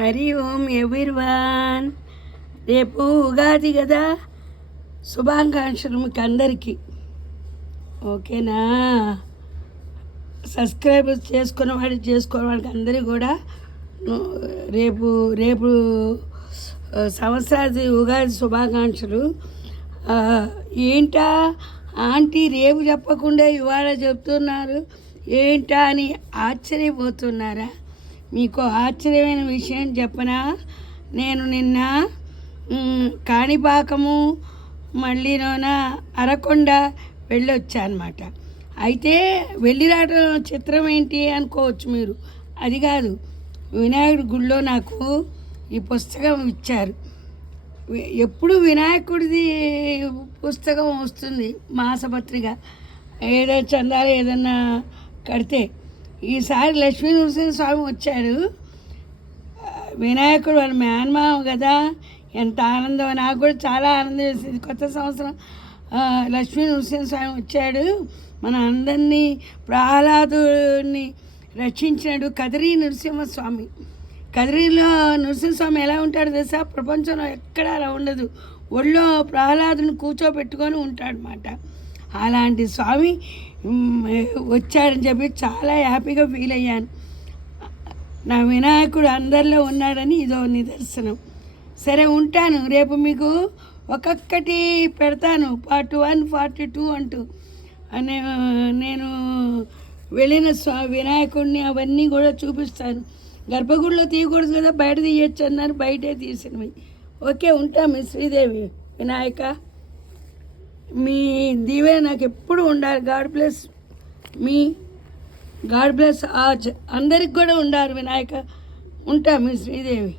హరి ఓం everyone. రేపు ఉగాది కదా, శుభాకాంక్షలు మీకు అందరికీ. ఓకేనా? సబ్స్క్రైబ్ చేసుకున్న వాడికి అందరికీ కూడా రేపు రేపు సంవత్సరాది ఉగాది శుభాకాంక్షలు. ఏంటా ఆంటీ రేపు చెప్పకుండా ఇవాళ చెప్తున్నారు ఏంటా అని ఆశ్చర్యపోతున్నారా? మీకు ఆశ్చర్యమైన విషయం చెప్పనా? నేను నిన్న కాణిపాకము మళ్ళీనోన అరకొండ వెళ్ళొచ్చా అనమాట. అయితే వెళ్ళి రావడం చిత్రం ఏంటి అనుకోవచ్చు మీరు. అది కాదు, వినాయకుడి గుడిలో నాకు ఈ పుస్తకం ఇచ్చారు. ఎప్పుడు వినాయకుడిది పుస్తకం వస్తుంది, మాసపత్రిక, ఏదో చందాలు ఏదన్నా కడితే. ఈసారి లక్ష్మీ నరసింహ స్వామి వచ్చాడు. వినాయకుడు వాళ్ళ మేనమామ కదా, ఎంత ఆనందం! నాకు కూడా చాలా ఆనందం వేసింది. కొత్త సంవత్సరం లక్ష్మీ నరసింహ స్వామి వచ్చాడు, మన అందరినీ, ప్రహ్లాదుని రక్షించినాడు. కదిరి నరసింహస్వామి. కదిరిలో నరసింహస్వామి ఎలా ఉంటాడు తెలుసా? ప్రపంచంలో ఎక్కడ అలా ఉండదు. ఒళ్ళో ప్రహ్లాదుని కూర్చోబెట్టుకొని ఉంటాడనమాట. అలాంటి స్వామి వచ్చాడని చెప్పి చాలా హ్యాపీగా ఫీల్ అయ్యాను. నా వినాయకుడు అందరిలో ఉన్నాడని ఇదో నిదర్శనం. సరే, ఉంటాను. రేపు మీకు ఒక్కొక్కటి పెడతాను, పార్ట్ 1, పార్ట్ 2 అంటూ. నేను వెళ్ళిన వినాయకుడిని అవన్నీ కూడా చూపిస్తాను. గర్భగుడిలో తీయకూడదు కదా, బయట తీయచ్చు అన్నారు, బయటే తీసినవి. ఓకే, ఉంటా. మీ శ్రీదేవి వినాయక. మీ దీవెన నాకు ఎప్పుడు ఉండాలి. గాడ్ బ్లెస్ మీ, గాడ్ బ్లెస్ ఆజ్ అందరికి కూడా ఉండాలి వినాయక. ఉంటా. మీ శ్రీదేవి.